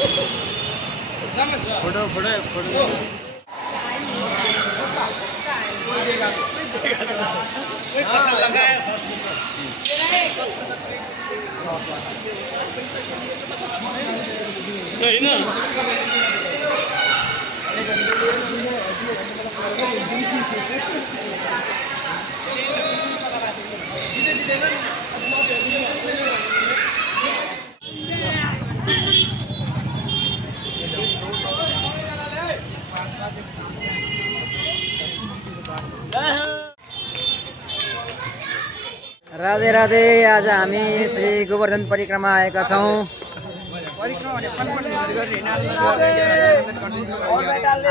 Photo photo photo Radhe Radhe. आज हामी श्री गोवर्धन परिक्रमा आएका छौँ।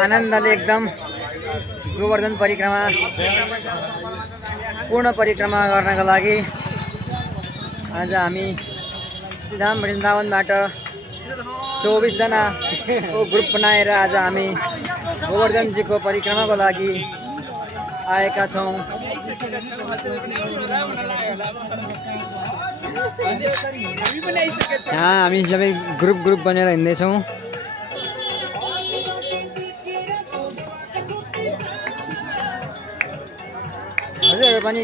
आनन्दले एकदम गोवर्धन परिक्रमा पूर्ण परिक्रमा गर्नका लागि आज हामी धाम वृन्दावनबाट 24 जनाको ग्रुप बनाएर आज हामी गोवर्धनजीको परिक्रमाको लागि आएका छौँ। यहाँ हामी सबै ग्रुप बनेर हिँड्दैछौँ। हजुरहरू पनि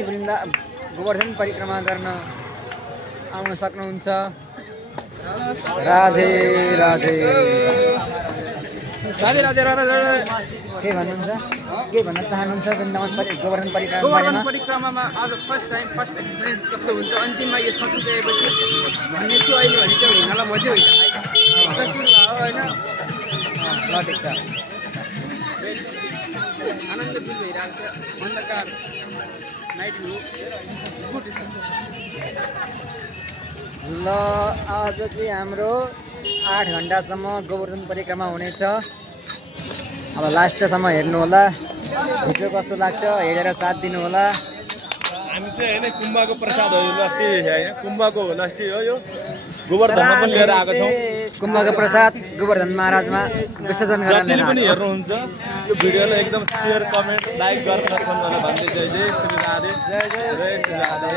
गोवर्धन परिक्रमा गर्न आउन सक्नुहुन्छ। राधे राधे। राधे राधे राधे राधे। के भन्नुहुन्छ? के भन्न चाहनुहुन्छ वृन्दावन गोवर्धन परिक्रमामा आज फर्स्ट एक्सपिरियन्स कस्तो हुन्छ? अन्तिममा यो सकिसकेपछि भन्ने छु अहिले भने चाहिँ हिँड्नलाई मजै होइन होइन। ल ठिक छ। आनन्द फिल भइरहेको छ। अन्धकार नाइट भ्यू गुड। ल आज चाहिँ हाम्रो 8 घन्टासम्म गोवर्धन परिक्रमा हुनेछ। अब लास्टसम्म हेर्नु होला भिडियो कस्तो लाग्छ, हेरेर साथ दिनु होला। हामी चाहिँ होइन कुम्बाको प्रसाद हो लस्सी होइन, कुम्बाको लस्सी हो यो। गोवर्धनमा पनि लिएर आएको छौँ। कुम्बाको प्रसाद गोवर्धन महाराजमा विसर्जन गर्न जति पनि हेर्नुहुन्छ यो भिडियोलाई एकदम सेयर कमेन्ट लाइक गर्न नछन् भन्दै जय जय श्री राधे जय जय श्री राधे।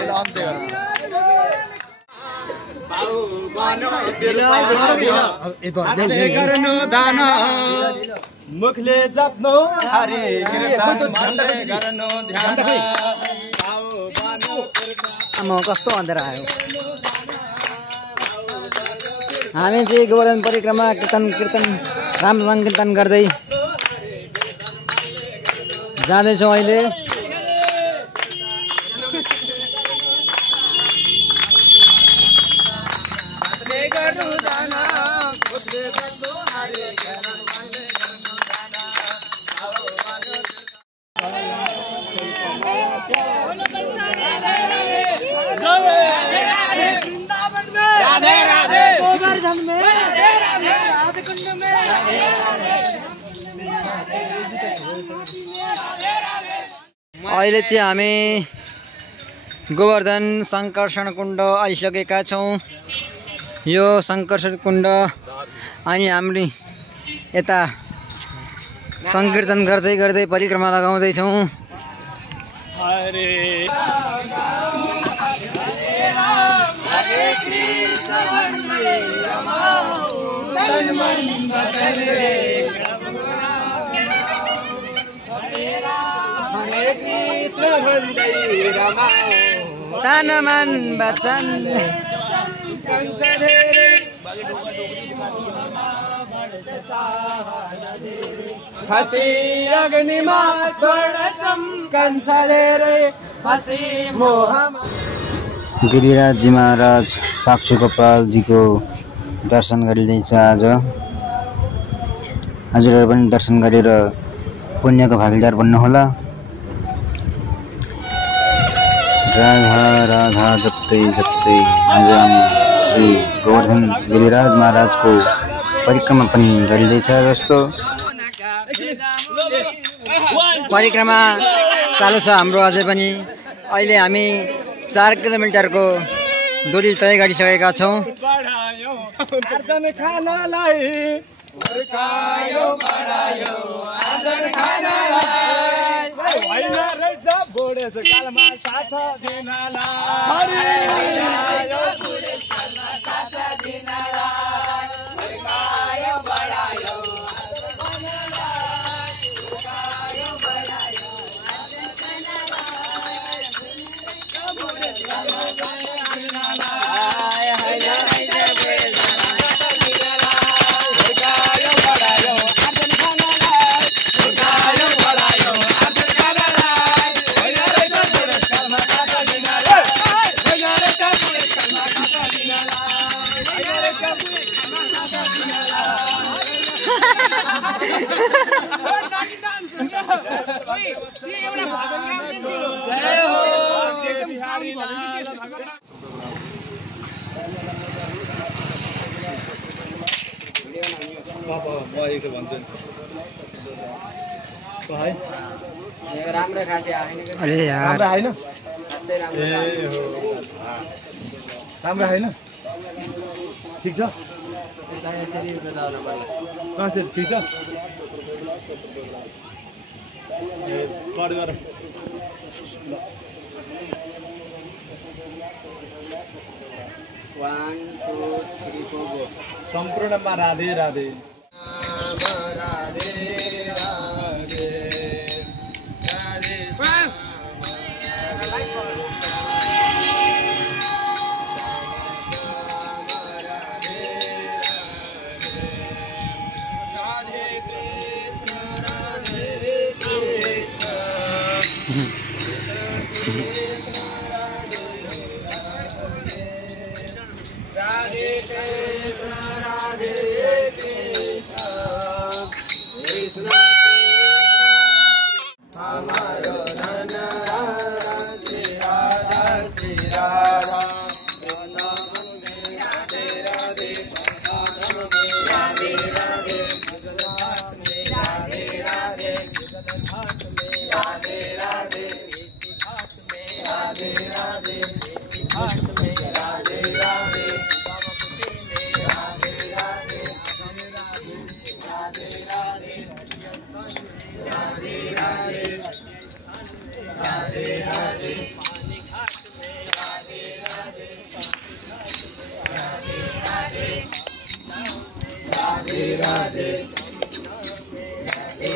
अन्त्य गर्नु दान मुखले जप्नु हरे गर्नु ध्यान। कस्तो अँधेर आयो। हामी चाहिँ गोवर्धन परिक्रमा कीर्तन राम सङ्कीर्तन गर्दै जाँदैछौँ अहिले। अहिले चाहिँ हामी गोवर्धन सङ्कर्षण कुण्ड आइसकेका छौँ। यो सङ्कर्षण कुण्ड अनि हामी यता सङ्कीर्तन गर्दै गर्दै परिक्रमा लगाउँदैछौँ। तन मन वचन हसी अग्निमा स्वर्णतम कंस धेरै हसी मोहमा। गिरिराज जी महाराज साक्षी गोपाल जीको दर्शन गरिँदैछ। हजुरहरू पनि दर्शन गरेर पुण्यको भागीदार बन्नुहोला। राधा राधा जप्दै जप्दै आज हामी श्री गोवर्धन गिरिराज महाराजको परिक्रमा पनि गरिँदैछ। जस्तो परिक्रमा चालु छ हाम्रो अझै पनि। अहिले हामी 4 किलोमिटरको दूरी तय गरिसकेका छौँ। राम्रो खासे आएन अरे यार होइन खासै राम्रो ए हो राम्रो होइन ठिक छ यसरी उदाउन पर्ला कसरी ठिक छ ए कट गर 1 2 3 4 गो सम्पूर्णमा राधे राधे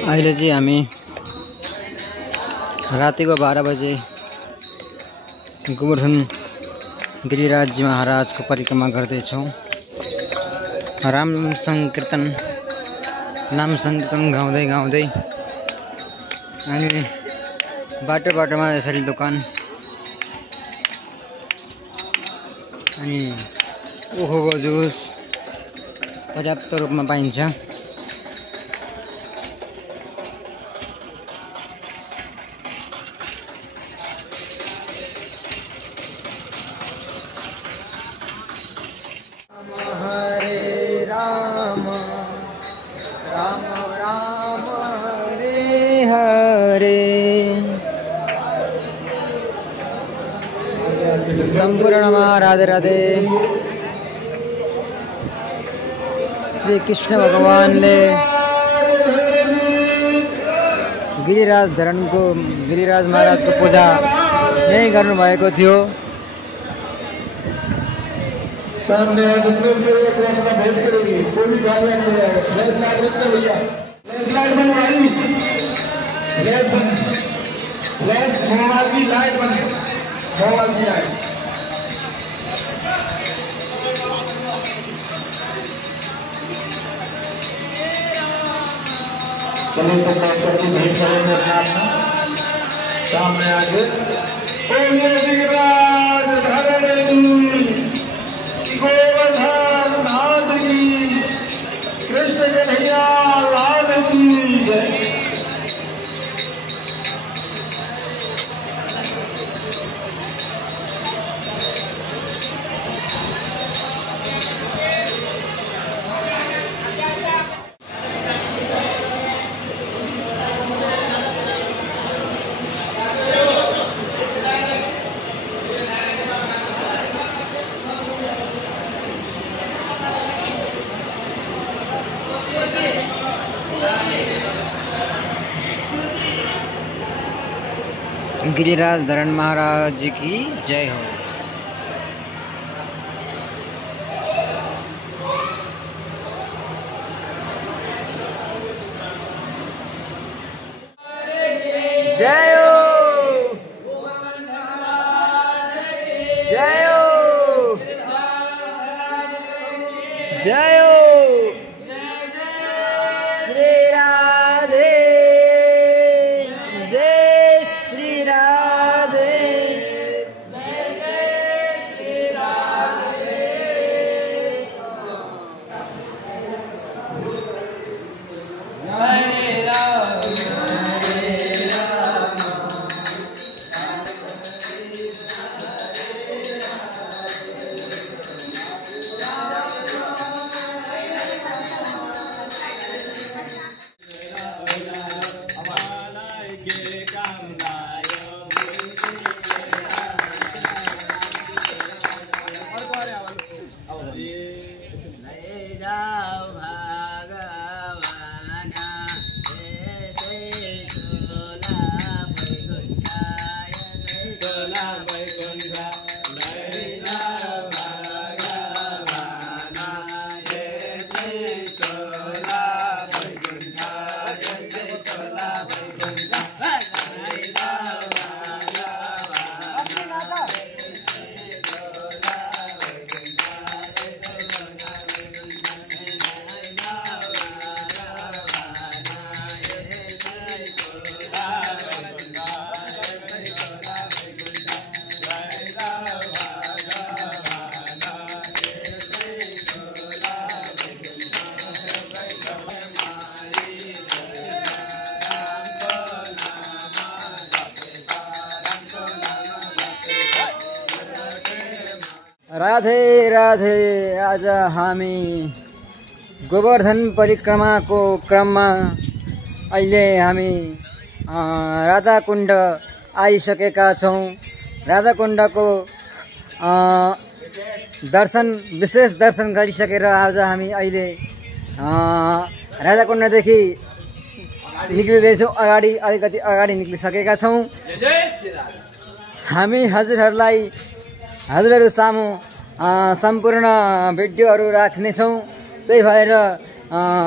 अहिले चाहिँ हामी रातिको 12 बजे गोवर्धन गिरिराज महाराजको परिक्रमा गर्दैछौँ। नाम सङ्कीर्तन गाउँदै गाउँदै अनि बाटोमा यसरी दोकान अनि ओखोको जुस पर्याप्त रूपमा पाइन्छ। सम्पूर्णमा राधे राधे। श्री कृष्ण भगवानले गिरिराज महाराजको पूजा यही गर्नुभएको थियो। चलिए सब मास्टर की भेंट करेंगे सामने आगे गोवर्धन नाथ की कृष्ण कन्हैया लाल की जय। गिरिराज धरण महाराज जी की जय हो। जय हो जय हो जय हो श्री राधे जय श्री राधे। राधे राधे। आज हामी गोवर्धन परिक्रमाको क्रममा अहिले हामी राधाकुण्ड आइसकेका छौँ। राधाकुण्डको विशेष दर्शन गरिसकेर आज हामी अहिले राधाकुण्डदेखि निक्लिँदैछौँ। अलिकति अगाडि निक्लिसकेका छौँ। हामी हजुरहरू सामु सम्पूर्ण भिडियोहरू राख्नेछौँ। त्यही भएर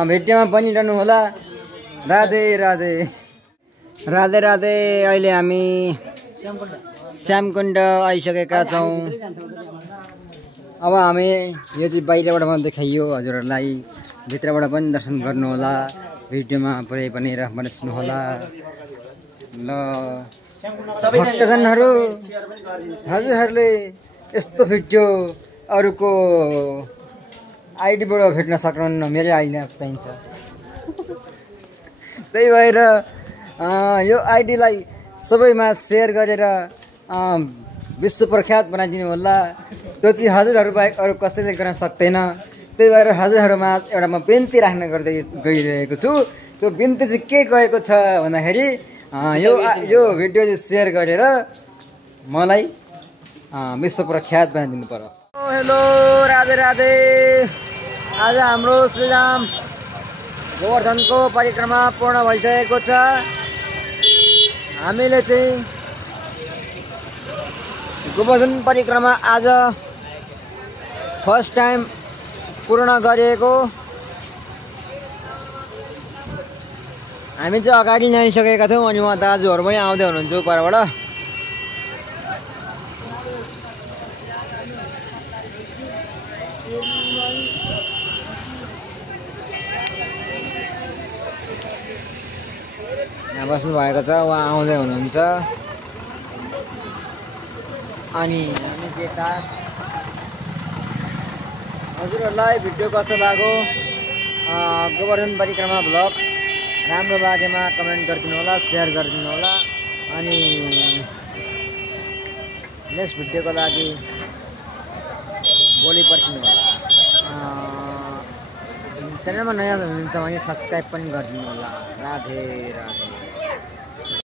भिडियोमा बनिरहनु होला। राधे राधे। राधे राधे। अहिले हामी श्यामकुण्ड आइसकेका छौँ। अब हामी यो चाहिँ बाहिरबाट पनि देखाइयो हजुरहरूलाई, भित्रबाट पनि दर्शन गर्नुहोला। भिडियोमा पुरै बनेर बस्नुहोला। ल भक्तजनहरू, हजुरहरूले यस्तो भिडियो अरूको आइडीबाट भेट्न सक्नुहुन्न, मेरै आइडी चाहिन्छ। त्यही भएर यो आइडीलाई सबैमा सेयर गरेर विश्व प्रख्यात बनाइदिनु होला। त्यो चाहिँ हजुरहरू बाहेक अरू कसैले गर्न सक्दैन। त्यही भएर हजुरहरूमा एउटा म बिन्ती राख्न गइरहेको छु। त्यो बिन्ती चाहिँ के गएको छ भन्दाखेरि यो भिडियो चाहिँ सेयर गरेर मलाई विश्व प्रख्यात बनाइदिनु पर्यो। हेलो राधे राधे। आज हाम्रो श्रीराम गोवर्धनको परिक्रमा पूर्ण भइसकेको छ। हामीले चाहिँ गोवर्धन परिक्रमा आज फर्स्ट टाइम पूर्ण गरिएको। हामी चाहिँ अगाडि नै आइसकेका थियौँ अनि उहाँ दाजुहरू पनि आउँदै हुनुहुन्छ उपरबाट। यहाँ बस्नु भएको छ, उहाँ आउँदै हुनुहुन्छ। अनि हामी त्यता हजुरहरूलाई भिडियो कस्तो लाग्यो, गोवर्धन परिक्रमा भ्लग राम्रो लागेमा कमेन्ट गरिदिनु होला, सेयर गरिदिनु होला। अनि नेक्स्ट भिडियोको लागि भोलि पर्खिनु होला। च्यानलमा नयाँ हुनुहुन्छ भने सब्सक्राइब पनि गरिदिनु होला। राधे राधे।